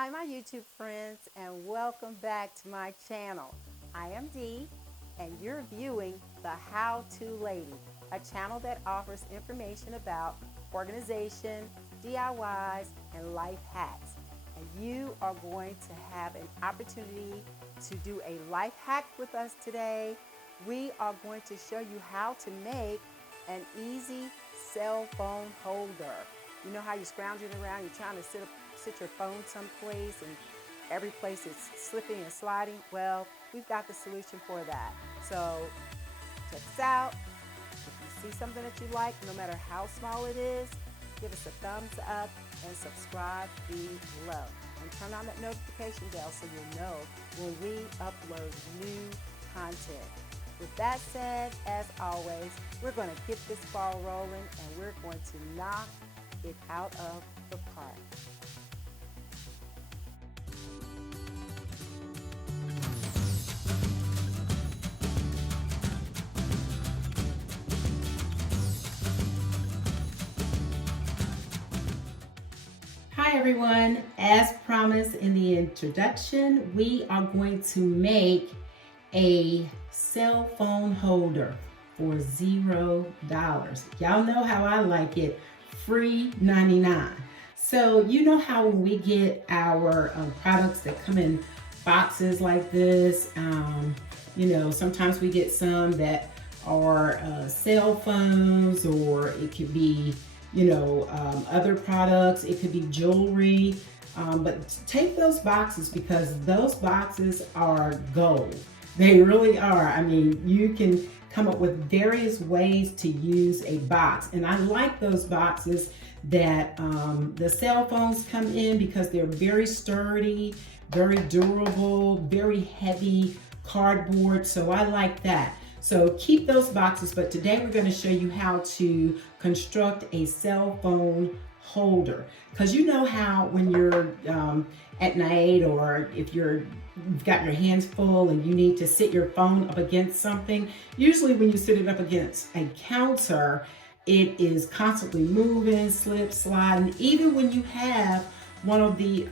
Hi my YouTube friends, and welcome back to my channel. I am Dee and you're viewing the How To Lady, a channel that offers information about organization, DIYs, and life hacks. And you are going to have an opportunity to do a life hack with us today. We are going to show you how to make an easy cell phone holder. You know how you're scrounging around, you're trying to sit your phone someplace and every place is slipping and sliding? Well, we've got the solution for that. So check this out. If you see something that you like, no matter how small it is, give us a thumbs up and subscribe below. And turn on that notification bell so you'll know when we upload new content. With that said, as always, we're going to get this ball rolling and we're going to knock it out of the park. Hi everyone, as promised in the introduction, we are going to make a cell phone holder for $0. Y'all know how I like it, free 99. So you know how when we get our products that come in boxes like this, sometimes we get some that are cell phones, or it could be other products, it could be jewelry, but take those boxes because those boxes are gold. They really are. I mean, you can come up with various ways to use a box, and I like those boxes that the cell phones come in because they're very sturdy, very durable, very heavy cardboard, so I like that. So keep those boxes, but today we're going to show you how to construct a cell phone holder. Because you know how when you're at night, or if you've got your hands full and you need to sit your phone up against something, usually when you sit it up against a counter, it is constantly moving, slip, sliding. Even when you have one of the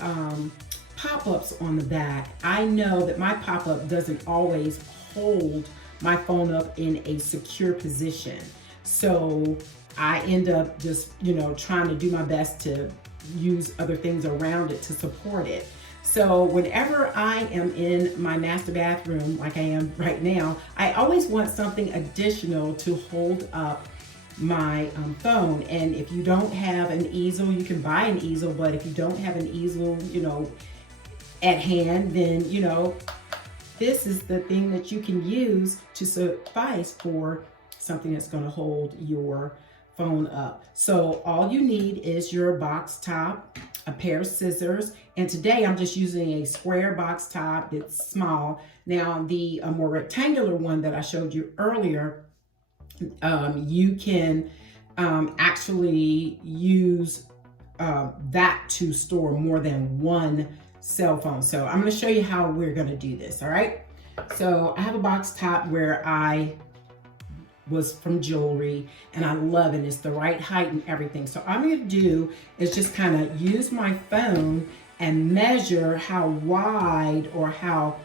pop-ups on the back, I know that my pop-up doesn't always hold my phone up in a secure position. So I end up just, trying to do my best to use other things around it to support it. So whenever I am in my master bathroom, like I am right now, I always want something additional to hold up my phone. And if you don't have an easel, you can buy an easel, but if you don't have an easel, at hand, then, this is the thing that you can use to suffice for something that's going to hold your phone up. So all you need is your box top, a pair of scissors, and today I'm just using a square box top. It's small. Now the more rectangular one that I showed you earlier, you can actually use that to store more than one cell phone. So I'm going to show you how we're going to do this. All right. So I have a box top where I was from jewelry, and I love it. It's the right height and everything. So all I'm going to do is just kind of use my phone and measure how wide or how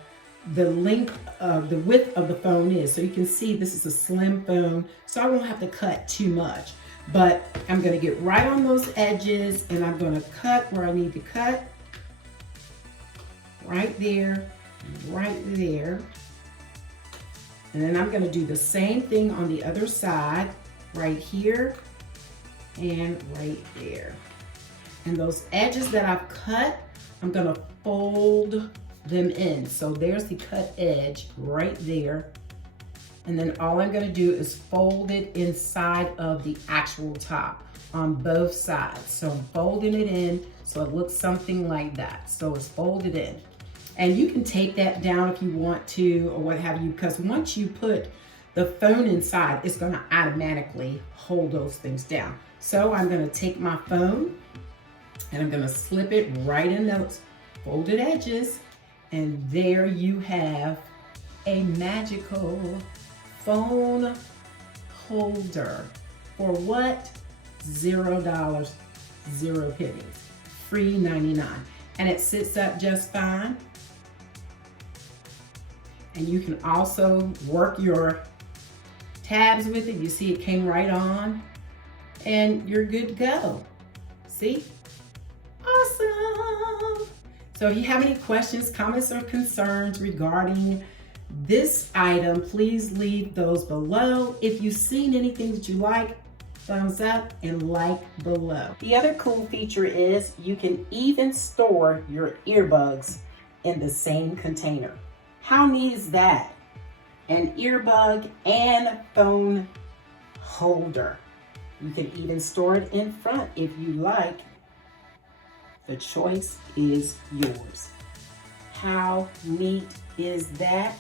the length of the width of the phone is. So you can see this is a slim phone, so I won't have to cut too much. But I'm going to get right on those edges, and I'm going to cut where I need to cut. Right there, right there. And then I'm going to do the same thing on the other side, right here and right there. And those edges that I've cut, I'm going to fold them in. So there's the cut edge right there. And then all I'm going to do is fold it inside of the actual top on both sides. So I'm folding it in so it looks something like that. So it's folded in. And you can tape that down if you want to, or what have you, because once you put the phone inside, it's going to automatically hold those things down. So I'm going to take my phone and I'm going to slip it right in those folded edges. And there you have a magical phone holder for what? $0, 0 pennies, free 99. and it sits up just fine. And you can also work your tabs with it. You see it came right on and you're good to go. See? Awesome. So if you have any questions, comments, or concerns regarding this item, please leave those below. If you've seen anything that you like, thumbs up and like below. The other cool feature is you can even store your earbuds in the same container. How neat is that? An earbud and phone holder. You can even store it in front if you like. The choice is yours. How neat is that?